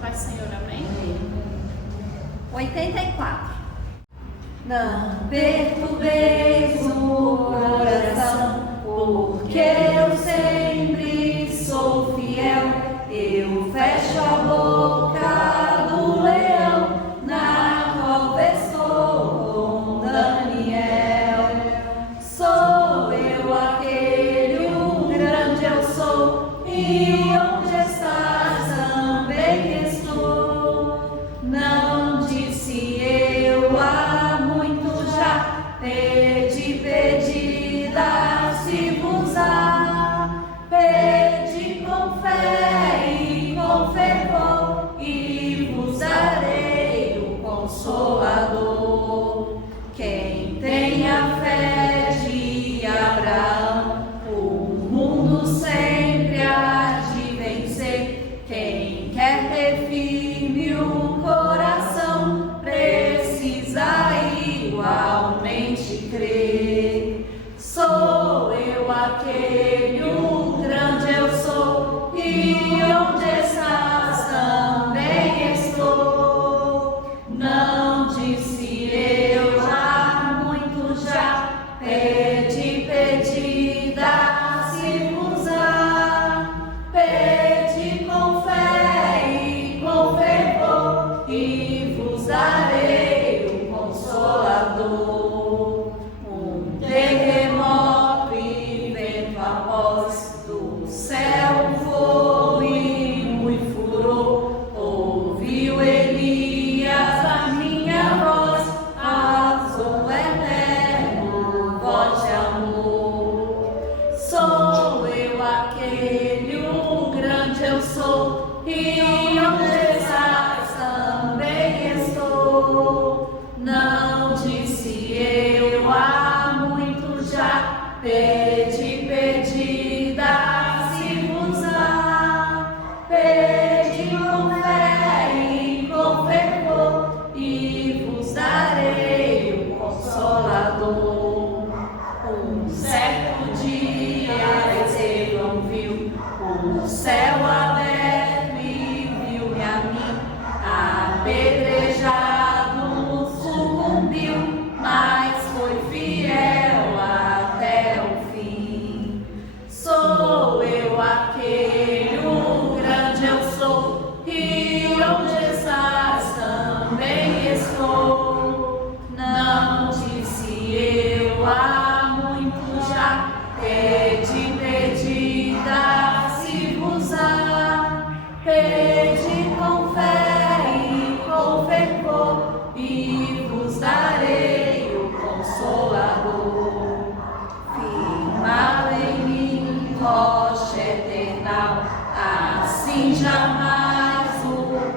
Pai Senhor, amém? 84. Não perturbeis o coração, porque eu sempre sou fiel. Eu fecho a boca do leão, na cova estou com Daniel. Sou eu aquele, o grande eu sou, e onde estás também estou. Não disse eu há muito já, pedi, dá-se-vos-á. Pedi com fé e com fervor, e vos darei o Consolador. Quem tem a fé de Abraão, o mundo sempre há de vencer. Quem quer ter firme o coração, precisa igualmente crer. Sou eu aquele, o grande eu sou, e onde estás também estou. Não disse eu há muito já, pedi, dá-se-vos-á. Pedi com fé e com fervor, e vos darei o Consolador. Um terremoto e vento após, do céu fogo e muito furor. Ouviu Elias a minha voz, alçou o eterno voz de amor. Sou eu aquele, o grande eu sou, e onde estás também estou. Não disse eu há muito já, pedi, dá-se-vos-á. Pedi com fé e com fervor, e vos darei o Consolador. Um certo dia Ezebão viu o céu aberto e viu-me a mim, apedrejado, sucumbiu, mas foi fiel até o fim. Sou eu aquele, o grande eu sou, e onde estás também estou. Não disse eu há muito já, pedi, dá-se-vos-á. Pedi com fé e com fervor, e vos darei o Consolador. Firmado em mim, rocha eternal, assim jamais o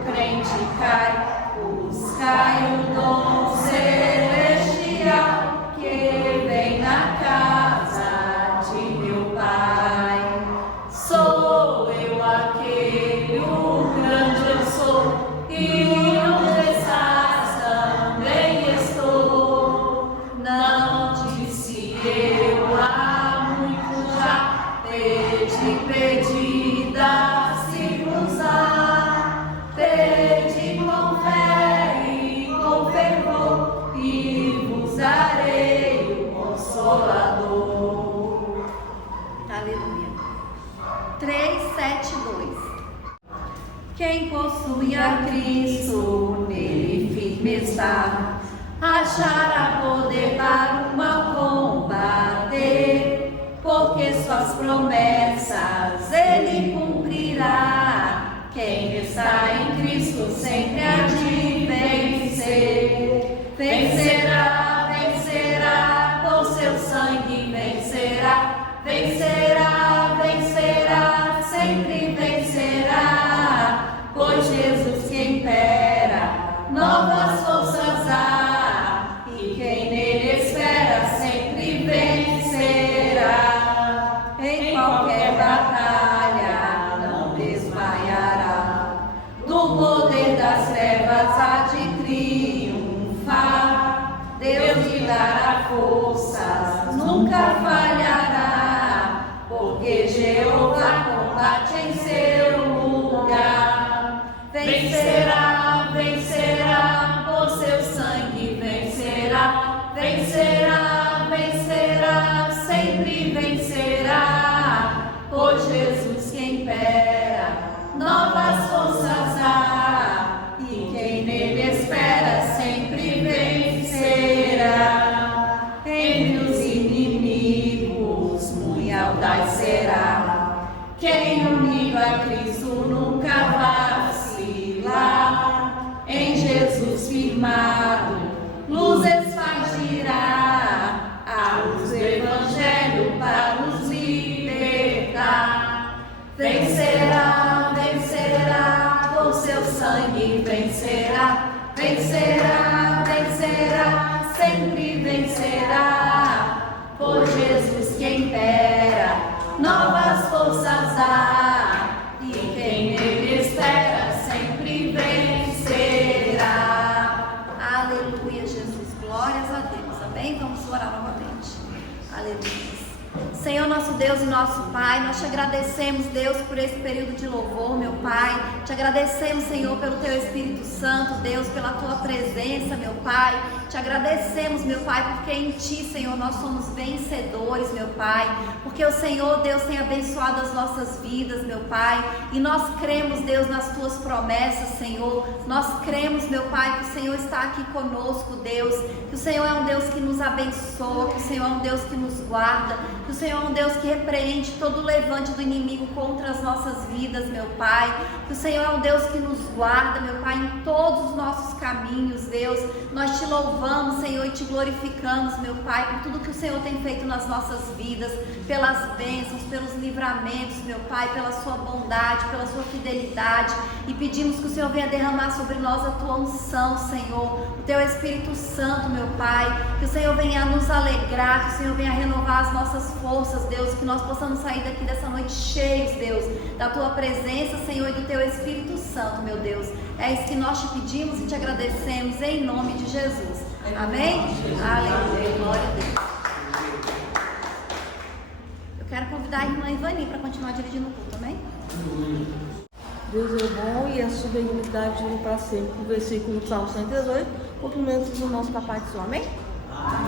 crente cai. Buscai o dom celestial, que vem na casa de meu Pai. Sou eu aquele, o grande eu sou, e onde estás também estou. Não disse eu há muito já, pedi, dá-se-vos-á. Pedi com fé e com fervor, e vos darei o Consolador. Aleluia. 3:7:2. Quem possui a Cristo, nele firme está, achará poder para o mal combater, porque suas promessas ele cumprirá. Quem está em Cristo sempre há de vencer. Vencerá, com seu sangue vencerá, sempre vencerá. Pois Jesus que impera, novas forças há, e quem nele espera sempre vencerá. Em qualquer batalha não desmaiará, do poder das trevas há de triunfar. Deus lhe dará forças, nunca falhará, porque Jeová combate em seu lugar. Vencerá, Quem unido a Cristo nunca vacilar, em Jesus firmado, luz espargirá, a luz do Evangelho para nos libertar. Vencerá, vencerá, por seu sangue vencerá, vencerá, vencerá, sempre vencerá. Por Jesus que impera, novas forças dá, e quem nele espera sempre vencerá. Aleluia, Jesus, glórias a Deus, amém? Vamos orar novamente. Aleluia. Senhor, nosso Deus e nosso Pai, nós te agradecemos, Deus, por esse período de louvor, meu Pai. Te agradecemos, Senhor, pelo Teu Espírito Santo, Deus, pela Tua presença, meu Pai. Te agradecemos, meu Pai, porque em Ti, Senhor, nós somos vencedores, meu Pai. Porque o Senhor, Deus, tem abençoado as nossas vidas, meu Pai. E nós cremos, Deus, nas Tuas promessas, Senhor. Nós cremos, meu Pai, que o Senhor está aqui conosco, Deus. Que o Senhor é um Deus que nos abençoa, que o Senhor é um Deus que nos guarda, que o Senhor é um Deus que repreende todo o levante do inimigo contra as nossas vidas, meu Pai. Que o Senhor é um Deus que nos guarda, meu Pai, em todos os nossos caminhos, Deus. Nós te louvamos, Senhor, e te glorificamos, meu Pai, por tudo que o Senhor tem feito nas nossas vidas, pelas bênçãos, pelos livramentos, meu Pai, pela sua bondade, pela sua fidelidade. E pedimos que o Senhor venha derramar sobre nós a tua unção, Senhor, o teu Espírito Santo, meu Pai. Que o Senhor venha nos alegrar, que o Senhor venha renovar as nossas forças, Deus, que nós possamos sair daqui dessa noite cheios, Deus, da Tua presença, Senhor, e do Teu Espírito Santo, meu Deus. É isso que nós te pedimos e te agradecemos em nome de Jesus. Amém? Aleluia, glória a Deus. Eu quero convidar a irmã Ivani para continuar dirigindo o culto, amém? Deus é bom e a sua benignidade dura para sempre. O versículo do Salmo 118, cumprimentos do nosso Papai do Céu, amém?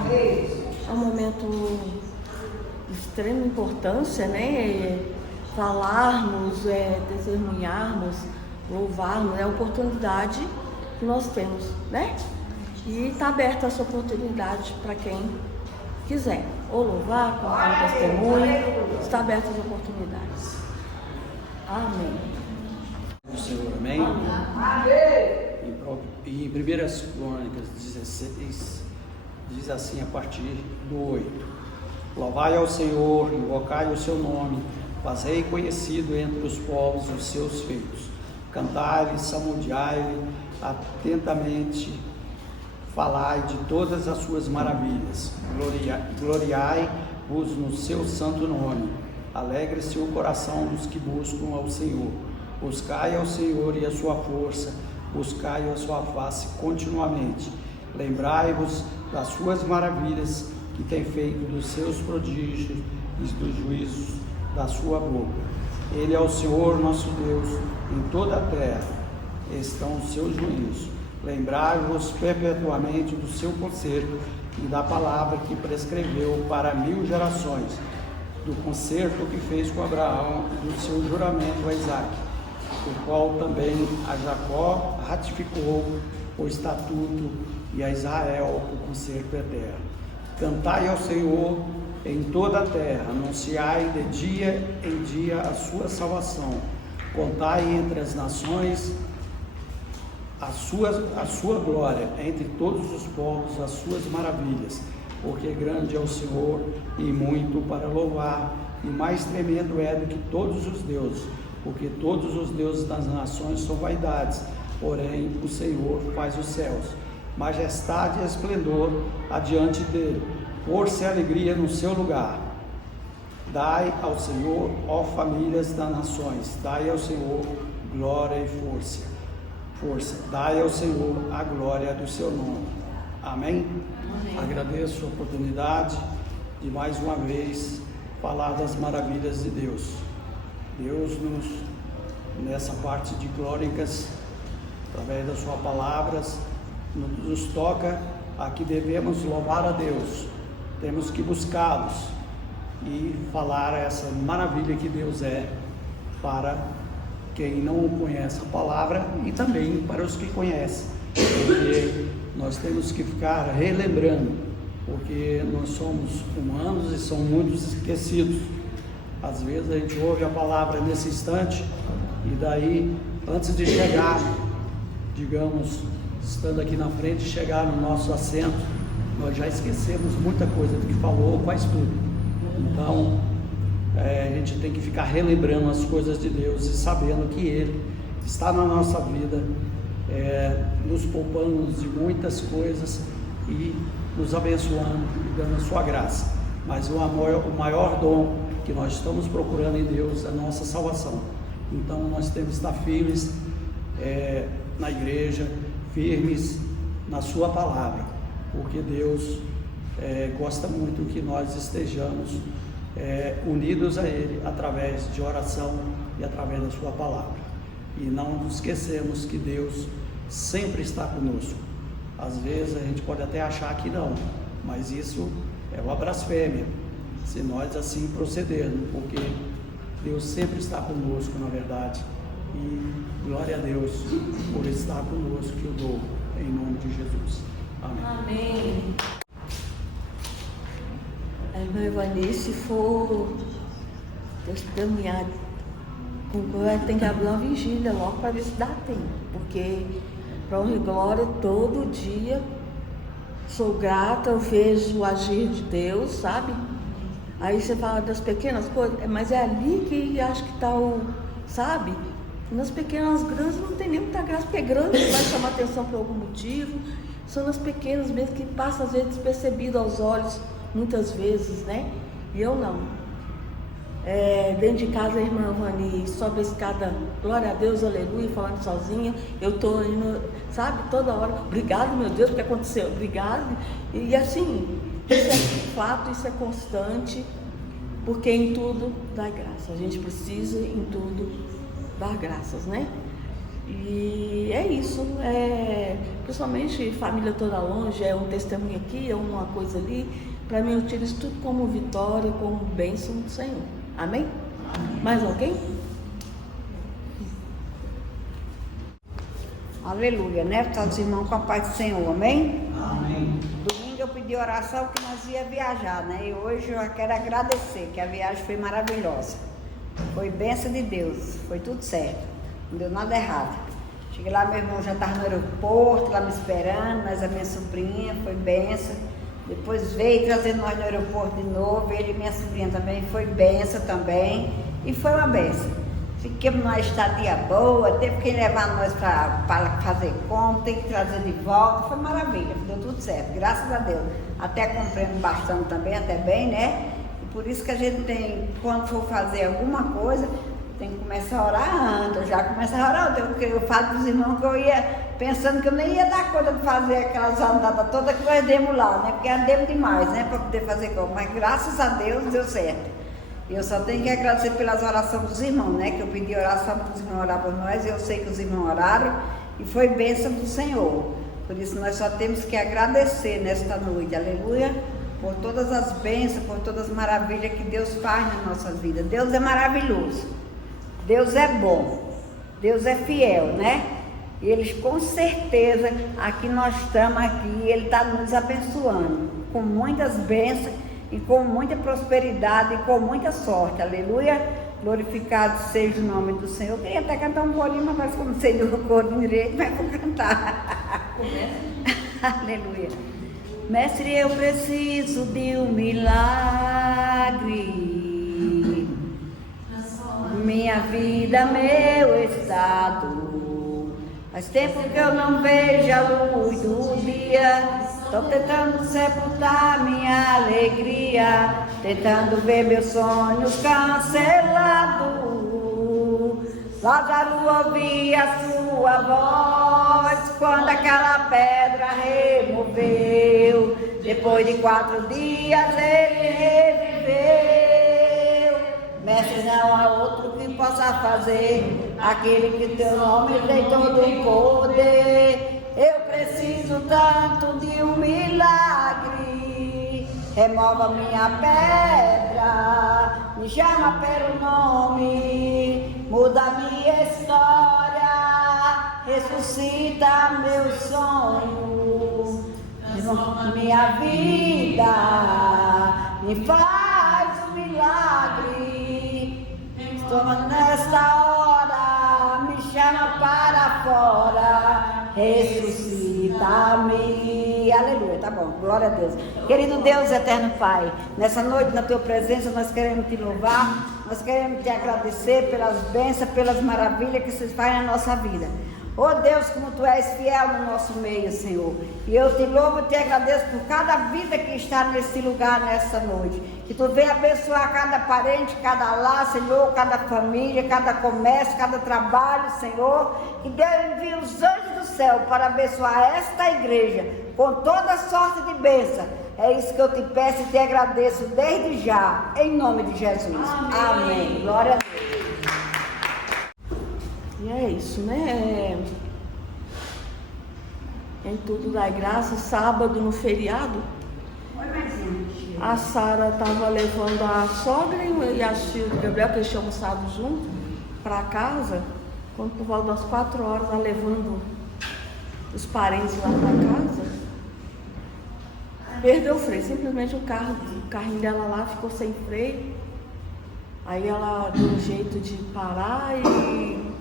É um momento de extrema importância, né? Falarmos, testemunharmos, louvarmos, é a oportunidade que nós temos, né? E está aberta essa oportunidade para quem quiser, ou louvar, contar um testemunho, está aberta as oportunidades. Amém. O Senhor, amém? Em 1 Crônicas 16, diz assim a partir do 8: Louvai ao Senhor, invocai o seu nome, fazei conhecido entre os povos os seus feitos, cantai-lhe, salmodiai-lhe atentamente, falai de todas as suas maravilhas, gloriai-vos no seu santo nome, alegre-se o coração dos que buscam ao Senhor, buscai ao Senhor e a sua força, buscai a sua face continuamente, lembrai-vos das suas maravilhas que tem feito, dos seus prodígios e dos juízos da sua boca. Ele é o Senhor nosso Deus, em toda a terra estão os seus juízos. Lembrai-vos perpetuamente do seu concerto e da palavra que prescreveu para 1000 gerações, do concerto que fez com Abraão e do seu juramento a Isaque, o qual também a Jacó ratificou o estatuto e a Israel o concerto eterno. Cantai ao Senhor em toda a terra, anunciai de dia em dia a sua salvação, contai entre as nações a sua glória, entre todos os povos as suas maravilhas, porque grande é o Senhor e muito para louvar, e mais tremendo é do que todos os deuses, porque todos os deuses das nações são vaidades, porém o Senhor faz os céus. Majestade e esplendor adiante dele, força e alegria no seu lugar. Dai ao Senhor, ó famílias das nações, dai ao Senhor glória e força. Dai ao Senhor a glória do seu nome. Amém? Amém. Agradeço a oportunidade de mais uma vez falar das maravilhas de Deus. Deus nessa parte de crônicas, através das suas palavras, nos toca a que devemos louvar a Deus, temos que buscá-los e falar essa maravilha que Deus é para quem não conhece a palavra e também para os que conhecem, porque nós temos que ficar relembrando, porque nós somos humanos e somos muito esquecidos, Às vezes a gente ouve a palavra nesse instante e daí, antes de chegar, digamos, estando aqui na frente, chegar no nosso assento, nós já esquecemos muita coisa do que falou, quase tudo. Então, a gente tem que ficar relembrando as coisas de Deus e sabendo que Ele está na nossa vida, nos poupando de muitas coisas e nos abençoando e dando a sua graça. Mas o maior dom que nós estamos procurando em Deus é a nossa salvação. Então nós temos que estar firmes na igreja, firmes na sua palavra, porque Deus gosta muito que nós estejamos unidos a Ele através de oração e através da sua palavra. E não nos esquecemos que Deus sempre está conosco. Às vezes a gente pode até achar que não, mas isso é uma blasfêmia se nós assim procedermos, porque Deus sempre está conosco, na verdade. E glória a Deus por estar conosco, que eu dou em nome de Jesus. Amém. A irmã Evani, se for testemunhar com glória, tem que abrir uma vigília logo para ver se dá tempo, porque para honra e glória todo dia sou grata, eu vejo o agir de Deus, sabe? Aí você fala das pequenas coisas, mas é ali que acho que está sabe? Nas pequenas, grandes não tem nem muita graça, porque grande vai chamar atenção por algum motivo. São nas pequenas mesmo que passa às vezes despercebido aos olhos, muitas vezes, né? E eu não. Dentro de casa a irmã Vani sobe a escada, glória a Deus, aleluia, falando sozinha. Eu tô indo, sabe, toda hora, obrigado meu Deus, porque aconteceu, obrigado. E assim, isso é fato, isso é constante, porque em tudo dá graça. A gente precisa em tudo dar graças, né? E é isso, principalmente família toda longe, é um testemunho aqui, é uma coisa ali. Para mim eu tiro isso tudo como vitória, como bênção do Senhor. Amém? Mais alguém? Aleluia, né? Todos os irmãos com a paz do Senhor, amém? Amém. Domingo eu pedi oração que nós ia viajar, né? E hoje eu quero agradecer, que a viagem foi maravilhosa. Foi bênção de Deus, foi tudo certo, não deu nada errado. Cheguei lá, meu irmão já estava no aeroporto, lá me esperando, mas a minha sobrinha foi bênção. Depois veio trazendo nós no aeroporto de novo, ele e minha sobrinha também, foi bênção também, e foi uma bênção. Fiquemos numa estadia boa, teve que levar nós para fazer conta, tem que trazer de volta, foi maravilha, deu tudo certo, graças a Deus. Até compramos bastante também, até bem, né? E por isso que a gente tem, quando for fazer alguma coisa, tem que começar a orar antes. Eu já começo a orar antes, porque eu falo para os irmãos que eu ia pensando que eu nem ia dar conta de fazer aquelas andadas todas que nós demos lá, né? Porque andemos demais, né? Para poder fazer como. Mas graças a Deus deu certo. E eu só tenho que agradecer pelas orações dos irmãos, né? Que eu pedi oração para os irmãos orar por nós, e eu sei que os irmãos oraram, e foi bênção do Senhor. Por isso nós só temos que agradecer nesta noite, aleluia, por todas as bênçãos, por todas as maravilhas que Deus faz na nossa vida. Deus é maravilhoso, Deus é bom, Deus é fiel, né? E eles com certeza, aqui nós estamos aqui, Ele está nos abençoando, com muitas bênçãos, e com muita prosperidade, e com muita sorte, aleluia. Glorificado seja o nome do Senhor. Eu queria até cantar um corinho, mas parece que eu não sei do coro direito, mas vou cantar. Aleluia. Mestre, eu preciso de um milagre. Minha vida, meu estado. Faz tempo que eu não vejo a luz do dia. Estou tentando sepultar minha alegria, tentando ver meus sonhos cancelados. Lázaro ouvia a sua voz quando aquela pedra removeu. Depois de 4 dias ele reviveu. Mestre, não há outro que possa fazer aquele que teu nome tem todo o poder. Eu preciso tanto de um milagre. Remova minha pedra, me chama pelo nome, muda minha história, ressuscita meu sonho, minha vida, me faz um milagre. toma nesta hora, me chama para fora, ressuscita-me. Aleluia, tá bom, glória a Deus. Querido Deus, eterno Pai, nessa noite na tua presença nós queremos te louvar, nós queremos te agradecer pelas bênçãos, pelas maravilhas que você faz na nossa vida. Oh Deus, como tu és fiel no nosso meio, Senhor. E eu te louvo e te agradeço por cada vida que está nesse lugar, nessa noite. Que tu venha abençoar cada parente, cada lar, Senhor, cada família, cada comércio, cada trabalho, Senhor. Que Deus envie os anjos do céu para abençoar esta igreja com toda sorte de bênção. É isso que eu te peço e te agradeço desde já, em nome de Jesus. Amém. Glória a Deus. E é isso, né? Em tudo dai graça. Sábado no feriado, a Sara estava levando a sogra e as filhas do Gabriel, que eles tinham almoçado junto, para casa. Quando por volta das 4 horas, ela levando os parentes lá para casa, perdeu o freio. Simplesmente o carrinho dela lá ficou sem freio. Aí ela deu um jeito de parar e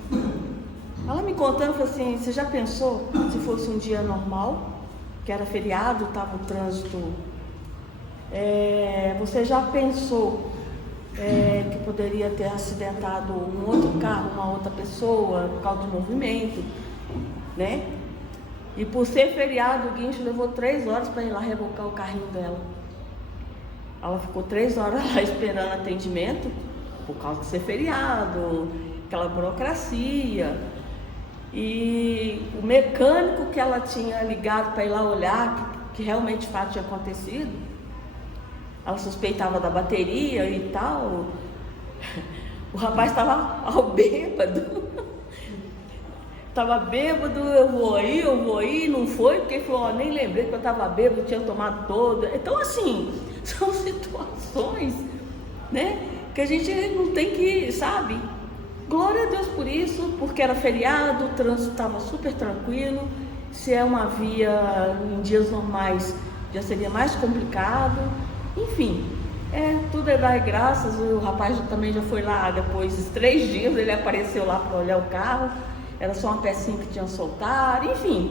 ela me contando, falou assim, você já pensou se fosse um dia normal, que era feriado, estava o trânsito, você já pensou que poderia ter acidentado um outro carro, uma outra pessoa, por causa do movimento, né? E por ser feriado, o guincho levou 3 horas para ir lá rebocar o carrinho dela. Ela ficou 3 horas lá esperando atendimento, por causa de ser feriado, aquela burocracia. E o mecânico que ela tinha ligado para ir lá olhar, que realmente o fato tinha acontecido, ela suspeitava da bateria e tal. O rapaz estava ao bêbado. Estava bêbado, eu vou aí, não foi, porque ele falou, nem lembrei que eu estava bêbado, tinha tomado todo. Então, assim, são situações, né, que a gente não tem que, sabe? Glória a Deus por isso, porque era feriado, o trânsito estava super tranquilo. Se é uma via em dias normais, já seria mais complicado. Enfim, tudo é dar graças. O rapaz também já foi lá, depois de 3 dias, ele apareceu lá para olhar o carro. Era só uma pecinha que tinha soltado, enfim.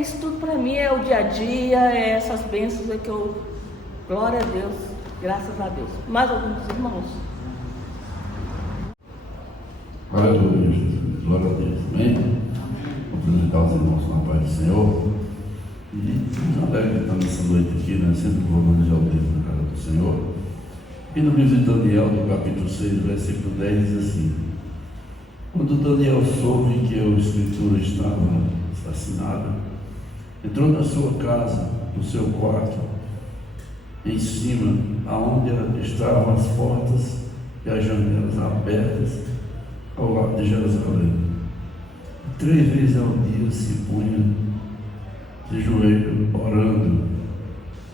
Isso tudo para mim é o dia a dia, essas bênçãos que eu... Glória a Deus, graças a Deus. Mais alguns irmãos? Aleluia, Jesus. Glória a Deus. Amém? Vou apresentar os irmãos na paz do Senhor. E muito alegre estar nessa noite aqui, né? Sempre vou manejar o tempo na casa do Senhor. E no livro de Daniel, no capítulo 6, versículo 10, diz assim: quando Daniel soube que a escritura estava assassinada, entrou na sua casa, no seu quarto, em cima, aonde estavam as portas e as janelas abertas, ao lado de Jerusalém. 3 vezes ao dia se punha de joelho, orando,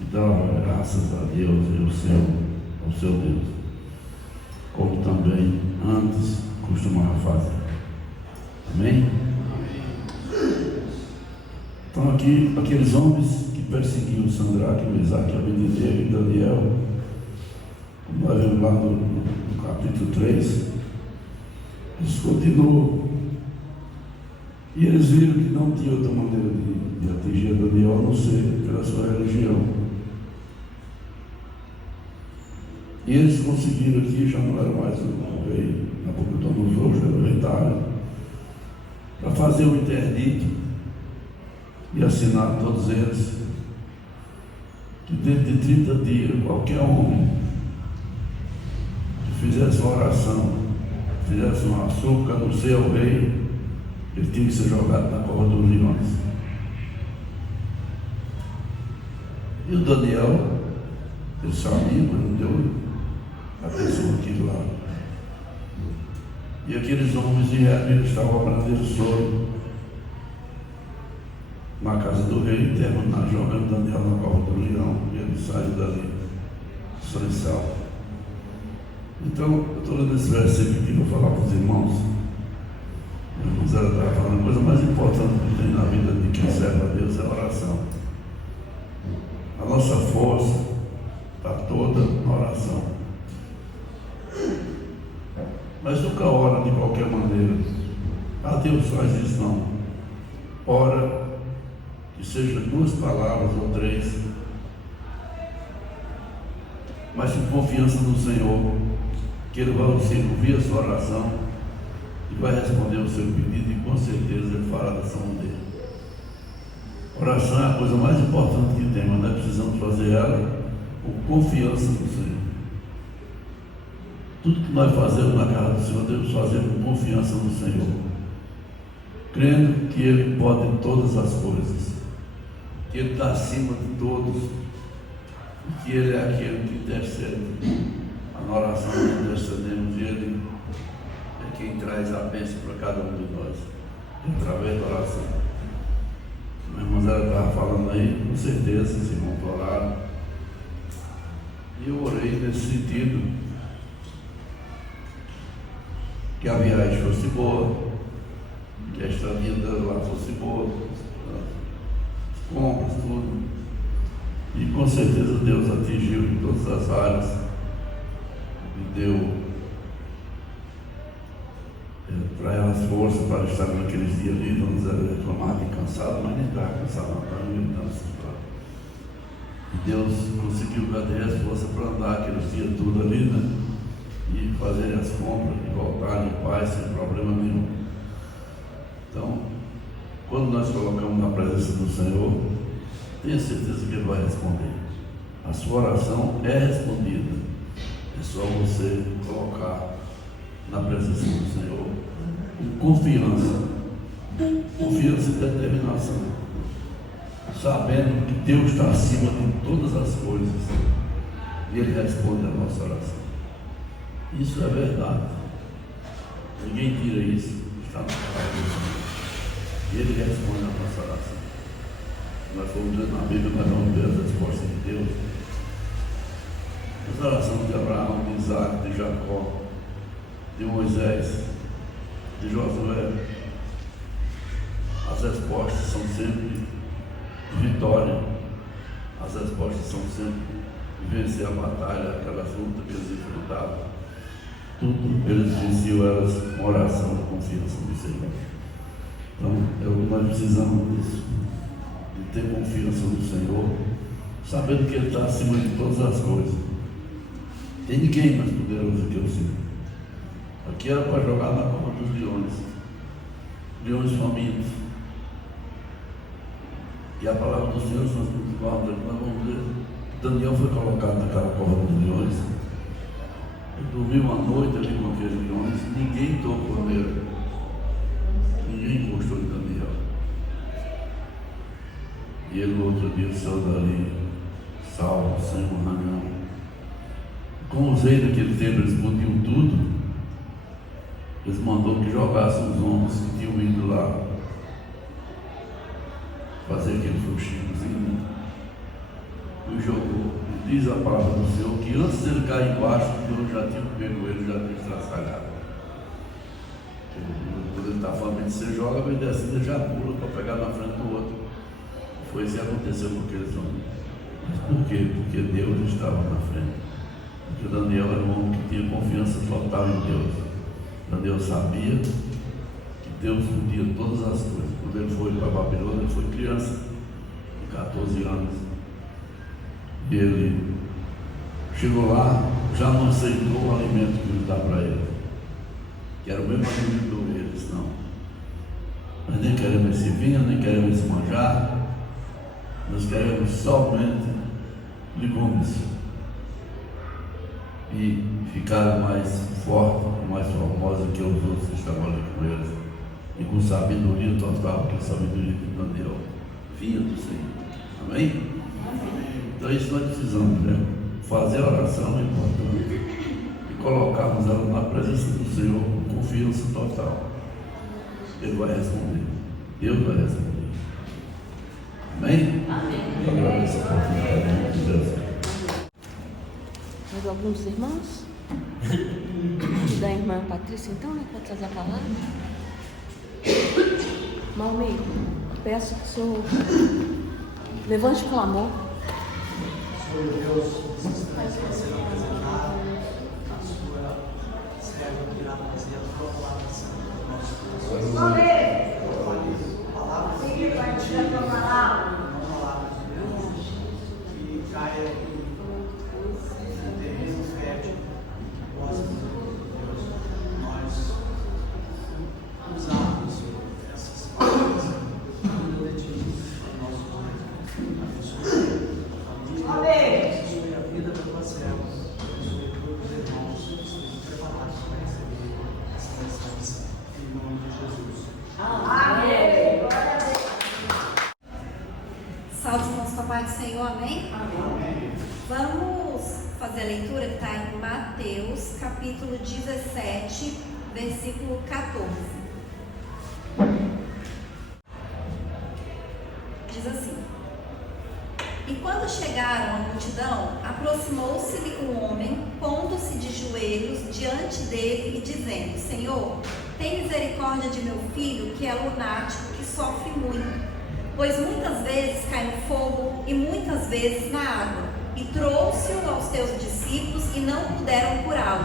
e dava graças a Deus e ao seu Deus, como também antes costumava fazer. Amém? Então aqui, aqueles homens que perseguiam Sadraque, Mesaque, Abednego e Daniel, como nós vemos lá no capítulo 3, eles continuam. E eles viram que não tinha outra maneira de atingir Daniel a não ser pela sua religião. E eles conseguiram aqui, já não era mais o rei Nabucodonosor, já era o rei Dário, para fazer o interdito e assinar todos eles que dentro de 30 dias qualquer homem que fizesse uma oração, fizesse um açúcar no seu rei, ele tinha que ser jogado na cova dos leões. E o Daniel, ele sabia, mas não deu atenção àquilo lá. E aqueles homens de realmente estavam abrandando soro na casa do rei, terminaram jogando Daniel na cova do leão, e ele saiu dali, só em salvo. Então, eu estou lendo esse versículo aqui para falar para os irmãos. Irmãos, ela estava falando, a coisa mais importante que tem na vida de quem serve a Deus é a oração. A nossa força está toda na oração. Mas nunca ora de qualquer maneira. Ah, Deus faz isso não. Ora, que seja 2 palavras ou 3, mas com confiança no Senhor, que Ele vai ouvir a sua oração e vai responder o seu pedido, e com certeza Ele fará da ação dele. Oração é a coisa mais importante que tem, mas nós precisamos fazer ela com confiança no Senhor. Tudo que nós fazemos na casa do Senhor, devemos fazer com confiança no Senhor, crendo que Ele pode todas as coisas, que Ele está acima de todos, e que Ele é aquele que intercede. Na oração que intercedemos, Ele é quem traz a bênção para cada um de nós, através da oração. Minha irmã ela estava falando aí, com certeza, esse irmão oraram, e eu orei nesse sentido, que a viagem fosse boa, que a estadia dela lá fosse boa, as compras, tudo. E com certeza Deus atingiu em todas as áreas e deu para elas força para estar naqueles dias ali. Vamos reclamar de cansado, mas nem estava cansado, não estava muito. E Deus conseguiu dar as forças para andar aqueles dias tudo ali, né? E fazer as compras e voltar em paz sem problema nenhum. Então, quando nós colocamos na presença do Senhor, tenha certeza que Ele vai responder. A sua oração é respondida. É só você colocar na presença do Senhor com confiança e determinação, sabendo que Deus está acima de todas as coisas e Ele responde a nossa oração. Isso é verdade. Ninguém tira isso. Está na palavra do Senhor. E Ele responde a nossa oração. Nós fomos ler na Bíblia, nós vamos ver as respostas de Deus. As orações de Abraão, de Isaac, de Jacó, de Moisés, de Josué, as respostas são sempre de vitória. As respostas são sempre de vencer a batalha, aquelas lutas que eles enfrentavam. Tudo eles venciam elas com oração e confiança no Senhor. Então, nós precisamos disso, de ter confiança no Senhor, sabendo que Ele está acima de todas as coisas. Tem ninguém mais poderoso que o Senhor. Aqui era para jogar na cova dos leões, leões famintos. E a palavra do Senhor, nós vamos ver, Daniel foi colocado naquela cova dos leões. Ele dormiu uma noite ali com aqueles leões, ninguém tocou nele, ninguém encostou em Daniel. E ele no outro dia saiu dali, salvo, sem um arranhão. Como os reis daquele tempo eles podiam tudo, eles mandou que jogassem os homens que tinham ido lá fazer aquele fruxinhozinho, e jogou. E diz a palavra do Senhor que antes dele cair embaixo, Deus já tinha pego ele, já tinha estraçalhado. Quando ele está falando de você joga, vem descendo, ele já pula para pegar na frente do outro. Foi isso que aconteceu com aqueles homens. Mas por quê? Porque Deus estava na frente. Porque Daniel era um homem que tinha confiança total em Deus. Daniel sabia que Deus podia todas as coisas. Quando ele foi para a Babilônia, ele foi criança, de 14 anos. E ele chegou lá, já não aceitou o alimento que ele dá para ele, que era o mesmo alimento deles, não. Nós nem queremos esse vinho, nem queremos esse manjar, nós queremos somente legumes. E ficaram mais fortes, mais formosos que os outros que estavam ali com eles. E com sabedoria total, que é a sabedoria de Daniel vinha do Senhor. Amém? Então isso nós precisamos, né? Fazer a oração é importante e colocarmos ela na presença do Senhor com confiança total. Ele vai responder. Deus vai responder. Amém? Amém. Eu agradeço a oportunidade de Deus. Mais alguns irmãos? Da irmã Patrícia, então, né? Pode trazer a palavra? Malmi, peço que o senhor levante o clamor. Senhor Deus, vocês estão fazendo a sua serva virar mais Senhor, amém? Amém. Vamos fazer a leitura que está em Mateus, capítulo 17, versículo 14. Diz assim: E quando chegaram à multidão, aproximou-se-lhe um homem, pondo-se de joelhos diante dele e dizendo: Senhor, tem misericórdia de meu filho, que é lunático, que sofre muito, pois muitas vezes cai no fogo e muitas vezes na água. E trouxe-o aos teus discípulos e não puderam curá-lo.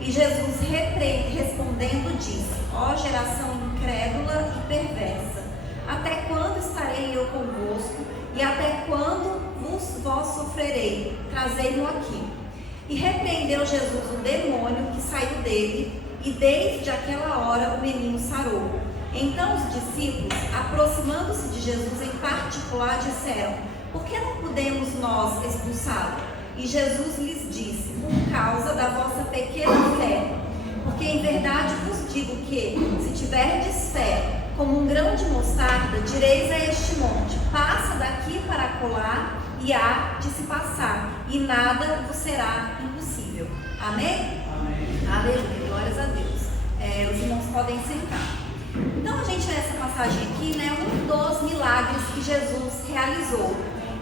E Jesus respondendo disse: Ó geração incrédula e perversa, até quando estarei eu convosco? E até quando vós sofrerei? Trazei-mo aqui. E repreendeu Jesus o demônio que saiu dele, e desde aquela hora o menino sarou. Então os discípulos, aproximando-se de Jesus em particular, disseram: Por que não podemos nós expulsá-lo? E Jesus lhes disse: Por causa da vossa pequena fé. Porque em verdade vos digo que, se tiverdes fé como um grão de mostarda, direis a este monte: passa daqui para acolá, e há de se passar, e nada vos será impossível. Amém? Amém. Aleluia, glórias a Deus. Os irmãos podem sentar. Então a gente lê essa passagem aqui, né? Um dos milagres que Jesus realizou.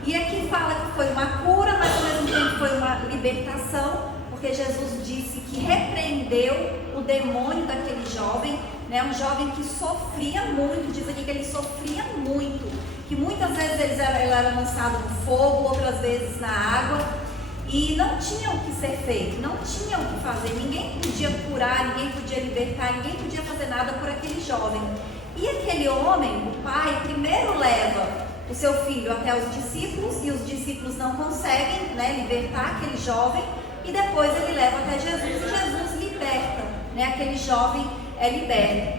E aqui fala que foi uma cura, mas ao mesmo tempo foi uma libertação, porque Jesus disse que repreendeu o demônio daquele jovem, né? Um jovem que sofria muito, diz aqui que ele sofria muito, que muitas vezes ele era lançado no fogo, outras vezes na água, e não tinha o que ser feito, não tinha o que fazer, ninguém podia curar, ninguém podia libertar, ninguém podia fazer nada por aquele jovem. E aquele homem, o pai, primeiro leva o seu filho até os discípulos, e os discípulos não conseguem, né, libertar aquele jovem, e depois ele leva até Jesus, e Jesus liberta, né, aquele jovem é liberto.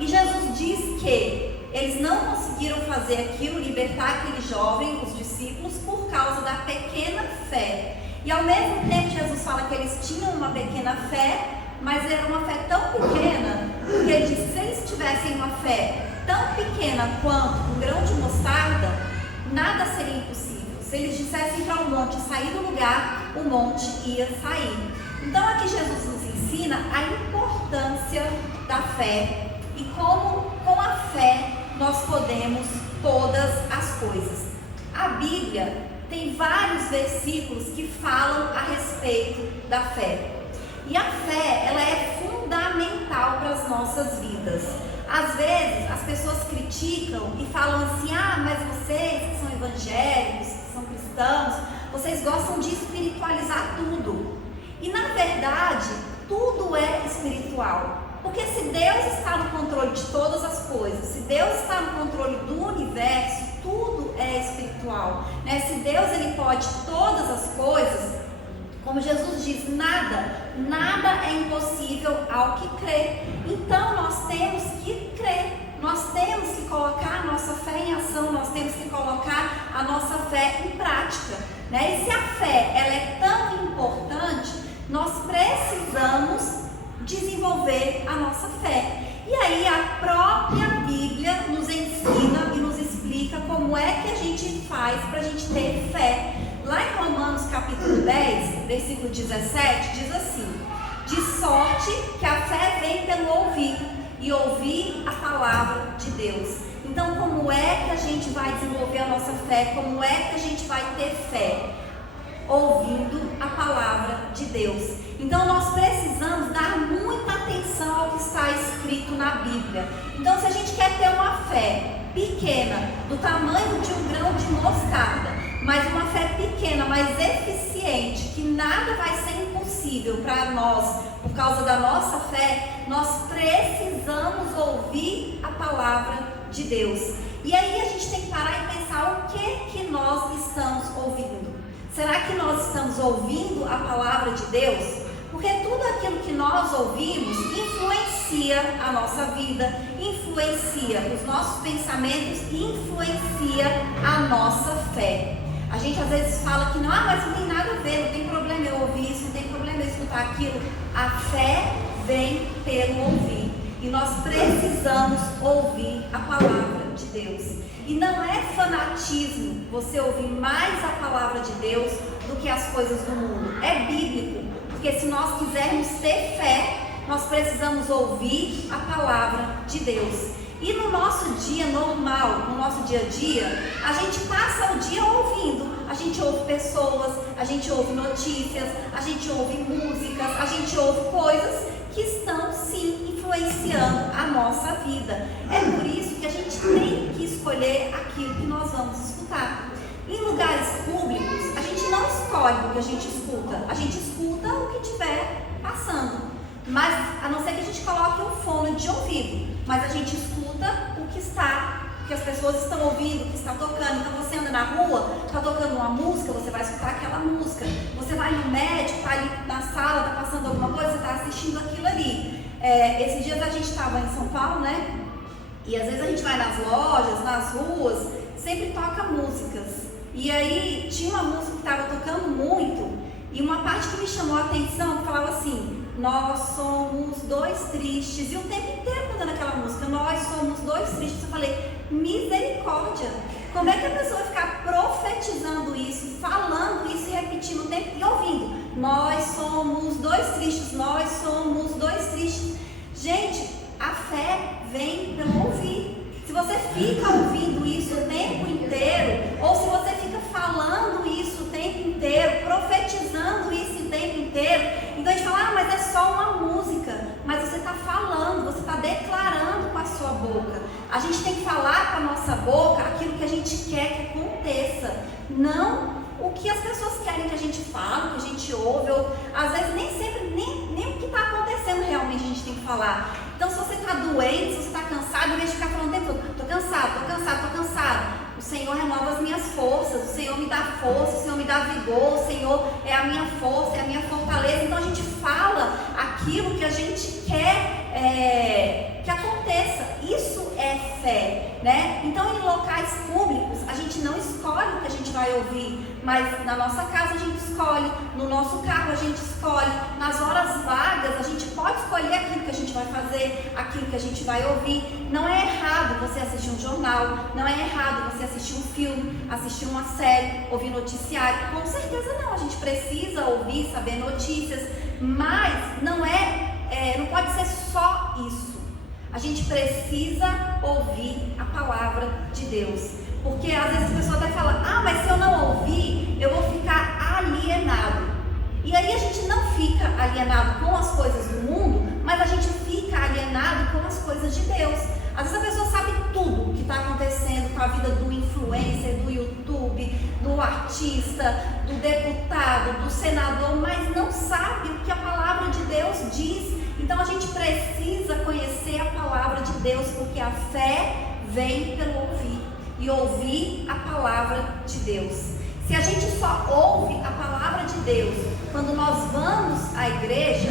E Jesus diz que eles não conseguiram fazer aquilo, libertar aquele jovem, os discípulos, por causa da pequena fé. E ao mesmo tempo Jesus fala que eles tinham uma pequena fé, mas era uma fé tão pequena, que ele diz que se eles tivessem uma fé tão pequena quanto um grão de mostarda, nada seria impossível. Se eles dissessem para o monte sair do lugar, o monte ia sair. Então aqui Jesus nos ensina a importância da fé e como com a fé nós podemos todas as coisas. A Bíblia tem vários versículos que falam a respeito da fé. E a fé, ela é fundamental para as nossas vidas. Às vezes as pessoas criticam e falam assim: mas vocês que são evangélicos, que são cristãos, vocês gostam de espiritualizar tudo. E na verdade, tudo é espiritual. Porque se Deus está no controle de todas as coisas, se Deus está no controle do universo, tudo é espiritual, né? Se Deus ele pode todas as coisas, como Jesus diz, nada é impossível ao que crê. Então nós temos que crer, nós temos que colocar a nossa fé em ação, nós temos que colocar a nossa fé em prática, né? E se a fé ela é tão importante, nós precisamos desenvolver a nossa fé. E aí a própria Bíblia nos ensina e nos explica como é que a gente faz para a gente ter fé. Lá em Romanos capítulo 10, versículo 17, diz assim: de sorte que a fé vem pelo ouvir, e ouvir a palavra de Deus. Então como é que a gente vai desenvolver a nossa fé? Como é que a gente vai ter fé? Ouvindo a palavra de Deus. Então nós precisamos dar muita atenção ao que está escrito na Bíblia. Então se a gente quer ter uma fé pequena, do tamanho de um grão de mostarda, mas uma fé pequena, mas eficiente, que nada vai ser impossível para nós, por causa da nossa fé, nós precisamos ouvir a palavra de Deus. E aí a gente tem que parar e pensar o que nós estamos ouvindo. Será que nós estamos ouvindo a palavra de Deus? Porque tudo aquilo que nós ouvimos influencia a nossa vida, influencia os nossos pensamentos e influencia a nossa fé. A gente às vezes fala que não, mas não tem nada a ver, não tem problema eu ouvir isso, não tem problema eu escutar aquilo. A fé vem pelo ouvir. E nós precisamos ouvir a palavra de Deus. E não é fanatismo você ouvir mais a palavra de Deus do que as coisas do mundo. É bíblico, porque se nós quisermos ter fé, nós precisamos ouvir a palavra de Deus. E no nosso dia normal, no nosso dia a dia, a gente passa o dia ouvindo. A gente ouve pessoas, a gente ouve notícias, a gente ouve músicas, a gente ouve coisas que estão sim influenciando a nossa vida. É por isso que a gente tem que escolher aquilo que nós vamos escutar. Em lugares públicos, a gente não escolhe o que a gente escuta o que estiver passando. Mas, a não ser que a gente coloque um fone de ouvido, mas a gente escuta o que as pessoas estão ouvindo, o que está tocando. Então você anda na rua, está tocando uma música, você vai escutar aquela música. Você vai no médico, está ali na sala, está passando alguma coisa, você está assistindo aquilo ali. Esses dias a gente estava em São Paulo, né? E às vezes a gente vai nas lojas, nas ruas, sempre toca músicas. E aí tinha uma música que estava tocando muito, e uma parte que me chamou a atenção, que falava assim: nós somos dois tristes. E o tempo inteiro cantando aquela música, nós somos dois tristes. Eu falei, misericórdia, como é que a pessoa vai ficar profetizando isso, falando isso e repetindo o tempo e ouvindo? Nós somos dois tristes, nós somos dois tristes. Gente, a fé vem pelo ouvir. Se você fica ouvindo isso o tempo inteiro, ou se você fica falando isso o tempo inteiro, profetizando isso o tempo inteiro, então a gente fala, mas é só uma música. Mas você está falando, você está declarando com a sua boca. A gente tem que falar com a nossa boca aquilo que a gente quer que aconteça, não o que as pessoas querem que a gente fale, que a gente ouve, ou às vezes nem sempre, nem o que está acontecendo realmente a gente tem que falar. Então, se você está doente, se você está cansado, em vez de ficar falando o tempo todo, estou cansado, o Senhor renova as minhas forças, o Senhor me dá força, o Senhor me dá vigor, o Senhor é a minha força, é a minha fortaleza. Então a gente fala aquilo que a gente quer que aconteça. Isso é fé, né? Então, em locais públicos, a gente não escolhe o que a gente vai ouvir, mas na nossa casa a gente escolhe, no nosso carro a gente escolhe, nas horas vagas a gente pode escolher aquilo que a gente vai fazer, aquilo que a gente vai ouvir. Não é errado você assistir um jornal, não é errado você assistir um filme, assistir uma série, ouvir noticiário. Com certeza não, a gente precisa ouvir, saber notícias, mas não pode ser só isso. A gente precisa ouvir a palavra de Deus. Porque às vezes a pessoa até fala, mas se eu não ouvir, eu vou ficar alienado. E aí a gente não fica alienado com as coisas do mundo, mas a gente fica alienado com as coisas de Deus. Às vezes a pessoa sabe tudo o que está acontecendo com a vida do influencer, do YouTube, do artista, do deputado, do senador, mas não sabe o que a palavra de Deus diz. Então a gente precisa conhecer a palavra de Deus, porque a fé vem pelo ouvir, e ouvir a palavra de Deus. Se a gente só ouve a palavra de Deus quando nós vamos à igreja,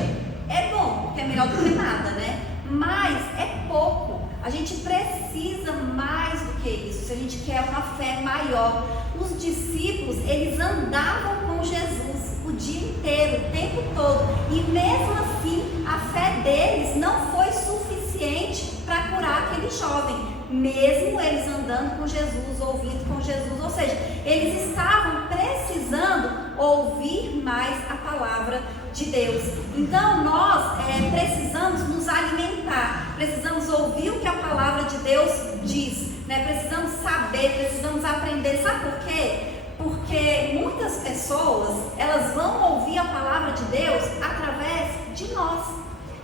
é bom, porque é melhor do que nada, né? Mas é pouco. A gente precisa mais do que isso, se a gente quer uma fé maior. Os discípulos, eles andavam com Jesus o dia inteiro, o tempo todo, e mesmo assim a fé deles não foi suficiente para curar aquele jovem, mesmo eles andando com Jesus, ouvindo com Jesus. Ou seja, eles estavam precisando ouvir mais a palavra de Deus. Então nós precisamos nos alimentar, precisamos ouvir o que a palavra de Deus diz, né? Precisamos saber, precisamos aprender. Sabe por quê? Porque muitas pessoas, elas vão ouvir a palavra de Deus através de nós,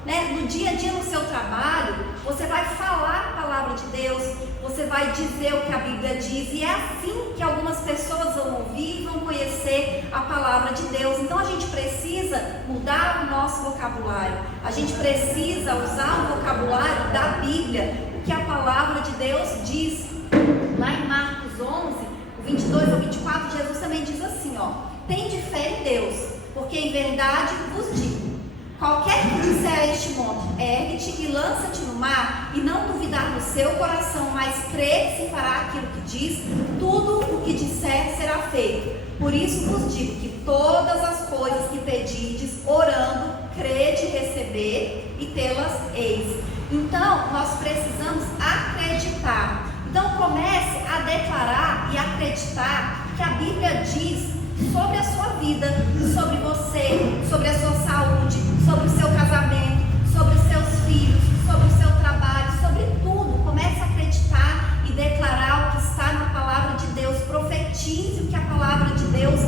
né? No dia a dia, no seu trabalho, você vai falar a palavra de Deus, você vai dizer o que a Bíblia diz, e é assim que algumas pessoas vão ouvir e vão conhecer a palavra de Deus. Então a gente precisa mudar o nosso vocabulário, a gente precisa usar o vocabulário da Bíblia, o que a palavra de Deus diz. Lá em Marcos 11, 22 ao 24, Jesus também diz assim, tende fé em Deus, porque em verdade vos digo, qualquer que disser a este monte, ergue-te e lança-te no mar, e não duvidar no seu coração, mas crer que se fará aquilo que diz, tudo o que disser será feito. Por isso vos digo que todas as coisas que pedides, orando, crede receber e tê-las eis. Então, nós precisamos acreditar. Então comece a declarar e acreditar que a Bíblia diz sobre a sua vida, sobre você, sobre a sua saúde, sobre o seu casamento, sobre os seus filhos, sobre o seu trabalho, sobre tudo. Comece a acreditar e declarar o que está na palavra de Deus. Profetize o que a palavra de Deus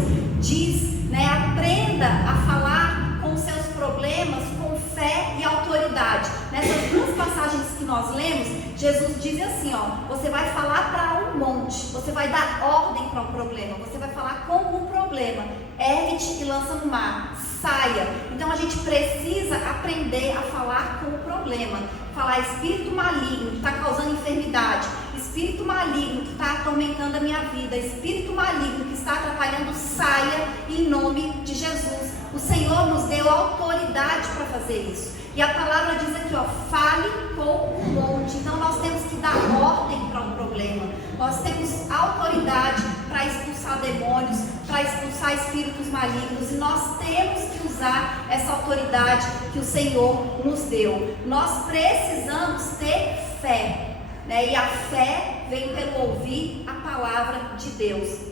diz, né? Aprenda a falar com seus problemas com fé e autoridade. Nessas duas passagens que nós lemos, Jesus diz assim, você vai falar para um monte, você vai dar ordem para um problema, você vai falar com um problema, ergue-te e lança no mar, saia. Então a gente precisa aprender a falar com o problema, falar espírito maligno que está causando enfermidade, espírito maligno que está atormentando a minha vida, espírito maligno que está atrapalhando, saia em nome de Jesus. O Senhor nos deu autoridade para fazer isso. E a palavra diz aqui, fale com o monte. Então nós temos que dar ordem para um problema. Nós temos autoridade para expulsar demônios, para expulsar espíritos malignos. E nós temos que usar essa autoridade que o Senhor nos deu. Nós precisamos ter fé, né? E a fé vem pelo ouvir a palavra de Deus.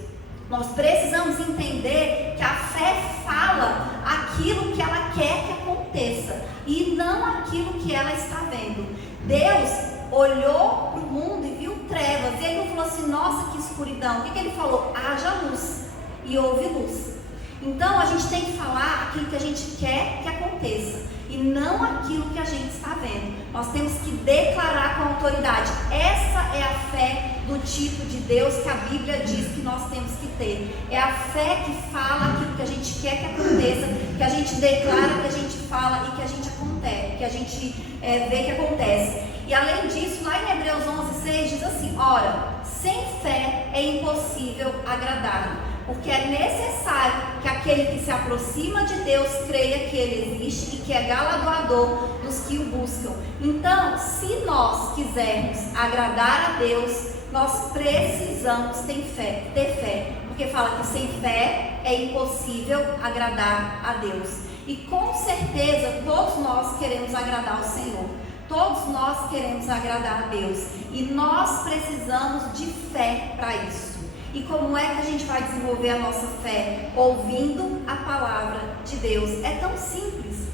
Nós precisamos entender que a fé fala aquilo que ela quer que aconteça e não aquilo que ela está vendo. Deus olhou para o mundo e viu trevas, e ele não falou assim, nossa, que escuridão. O que ele falou? Haja luz, e houve luz. Então a gente tem que falar aquilo que a gente quer que aconteça e não aquilo que a gente está vendo. Nós temos que declarar com autoridade. Essa é a fé do tipo de Deus que a Bíblia diz que nós temos que ter. É a fé que fala aquilo que a gente quer que aconteça, que a gente declara, que a gente fala e que a gente acontece, que a gente vê que acontece. E além disso, lá em Hebreus 11:6 diz assim, ora, sem fé é impossível agradar-lhe, porque é necessário que aquele que se aproxima de Deus creia que Ele existe e que é galardoador dos que o buscam. Então, se nós quisermos agradar a Deus, nós precisamos ter fé, porque fala que sem fé é impossível agradar a Deus. E com certeza todos nós queremos agradar ao Senhor. Todos nós queremos agradar a Deus. E nós precisamos de fé para isso. E como é que a gente vai desenvolver a nossa fé? Ouvindo a palavra de Deus. É tão simples.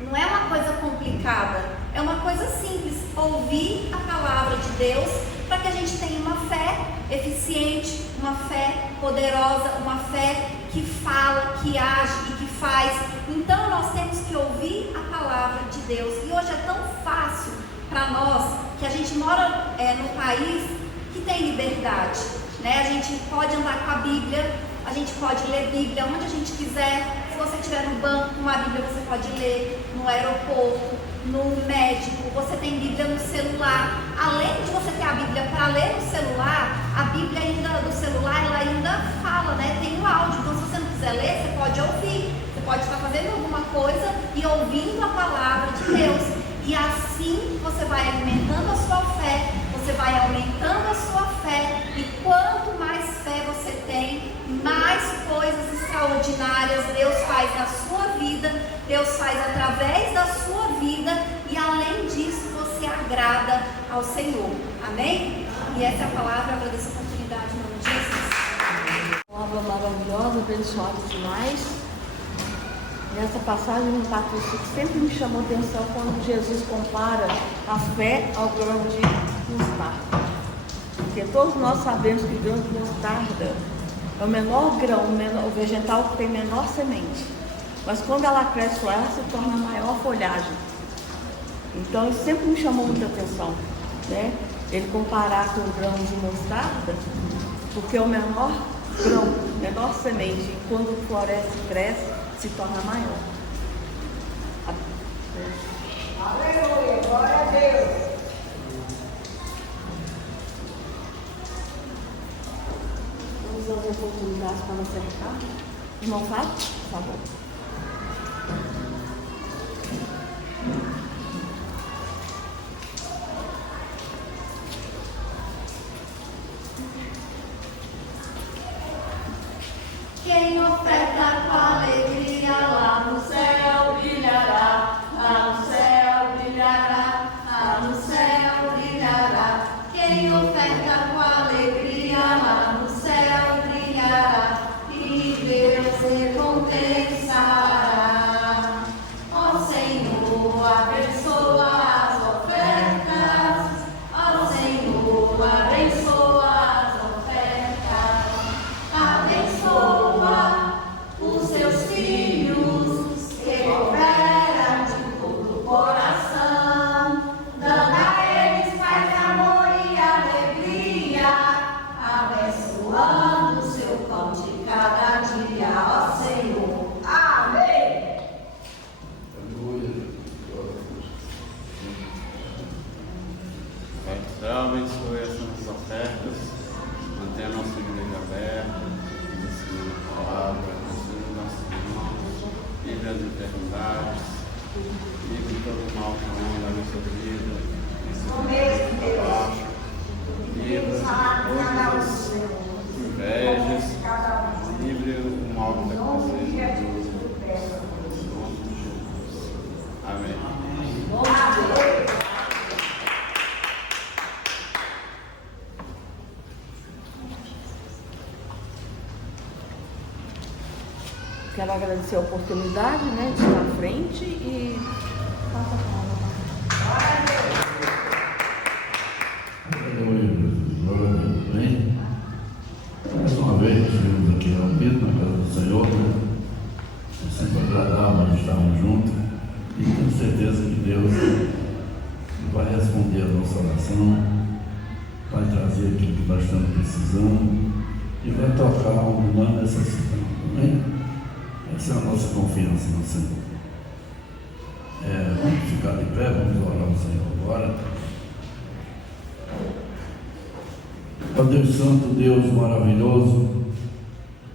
Não é uma coisa complicada. É uma coisa simples. Ouvir a palavra de Deus para que a gente tenha uma fé eficiente, uma fé poderosa, uma fé que fala, que age e que faz. Então nós temos que ouvir a palavra de Deus. E hoje é tão fácil para nós que a gente mora num país que tem liberdade. A gente pode andar com a Bíblia, a gente pode ler Bíblia onde a gente quiser. Se você estiver no banco com uma Bíblia, você pode ler no aeroporto, no médico, você tem Bíblia no celular. Além de você ter a Bíblia para ler no celular, a Bíblia ainda do celular, ela ainda fala, tem um áudio. Então se você não quiser ler, você pode ouvir. Você pode estar fazendo alguma coisa e ouvindo a palavra de Deus. E assim você vai alimentando a sua fé, você vai aumentando a sua fé, e quanto mais fé você tem, mais coisas extraordinárias Deus faz na sua vida, Deus faz através da sua vida, e além disso você agrada ao Senhor. Amém? E essa é a palavra, agradeço a oportunidade em nome de Jesus. Palavra maravilhosa, abençoada demais. Nessa passagem, um Patrício que sempre me chamou a atenção quando Jesus compara a fé ao grão de mostarda. Porque todos nós sabemos que o grão de mostarda é o menor grão, o vegetal que tem menor semente. Mas quando ela cresce, ela se torna a maior folhagem. Então isso sempre me chamou muita atenção, ele comparar com o grão de mostarda, porque é o menor grão, menor semente, e quando floresce e cresce, se torna maior. Aleluia, glória a Deus. Vamos dar as oportunidades para nos sentar. Irmão Fábio, por favor. Quem oferta com alegria lá no céu brilhará, lá no céu brilhará, lá no céu brilhará. Quem oferta todo mal que anda na sua vida, esse baixo, invejas, livre o mal que está acontecendo. Amém. Quero agradecer a oportunidade, né, de estar à frente e passa a palavra. Glória a Deus. Bem, mais uma vez estivemos aqui reunidos na casa do Senhor, né? É sempre agradável estarmos juntos e tenho certeza que Deus vai responder a nossa oração, vai trazer aquilo que nós estamos precisando e vai tocar onde nós necessitamos. Amém? Essa é a nossa confiança no Senhor. Vamos ficar de pé, vamos orar ao Senhor agora. Ó Deus Santo, Deus maravilhoso,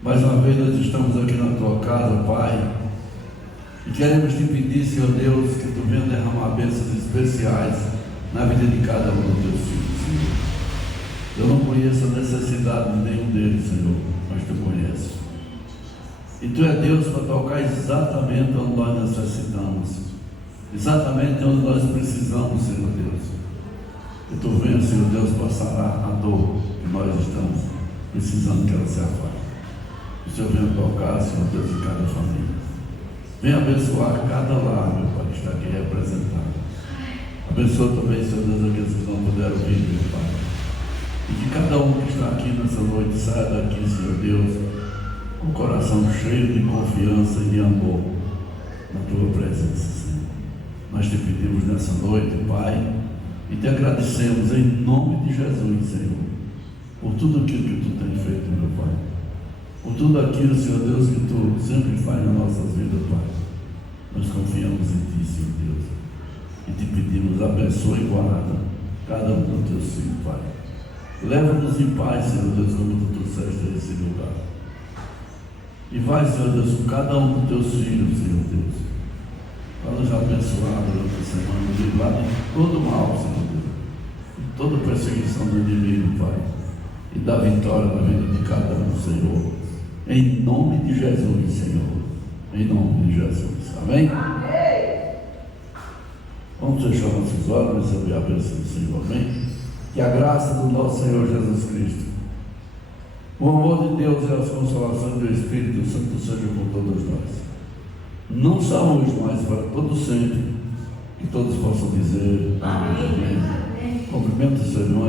mais uma vez nós estamos aqui na Tua casa, Pai, e queremos Te pedir, Senhor Deus, que Tu venha derramar bênçãos especiais na vida de cada um dos Teus filhos, Senhor. Eu não conheço a necessidade de nenhum deles, Senhor, mas Tu conheces. E Tu é Deus para tocar exatamente onde nós necessitamos, exatamente onde nós precisamos, Senhor Deus. Que Tu venha, Senhor Deus, passar a dor que nós estamos precisando que ela se afaste. Que o Senhor venha tocar, Senhor Deus, em cada família. Venha abençoar cada lar, meu Pai, que está aqui representado. Abençoa também, Senhor Deus, aqueles que não puderam vir, meu Pai. E que cada um que está aqui nessa noite saia daqui, Senhor Deus, com o coração cheio de confiança e de amor na Tua presença, Senhor. Nós Te pedimos nessa noite, Pai, e Te agradecemos em nome de Jesus, Senhor, por tudo aquilo que Tu tens feito, meu Pai. Por tudo aquilo, Senhor Deus, que Tu sempre faz nas nossas vidas, Pai. Nós confiamos em Ti, Senhor Deus, e Te pedimos, abençoa e guarda cada um dos Teus filhos, Pai. Leva-nos em paz, Senhor Deus, como Tu trouxeste a esse lugar. E vai, Senhor Deus, com cada um dos Teus filhos, Senhor Deus, para nos abençoar durante a semana, livrar de todo mal, Senhor Deus, de toda perseguição do inimigo, Pai, e dar vitória na vida de cada um, Senhor, em nome de Jesus, Senhor, em nome de Jesus, amém? Vamos fechar nossos olhos e receber a bênção do Senhor, amém? Que a graça do nosso Senhor Jesus Cristo, o amor de Deus e as consolações do Espírito Santo sejam com todos nós, não só hoje, mas para todo sempre, que todos possam dizer amém. Cumprimento o seu irmão.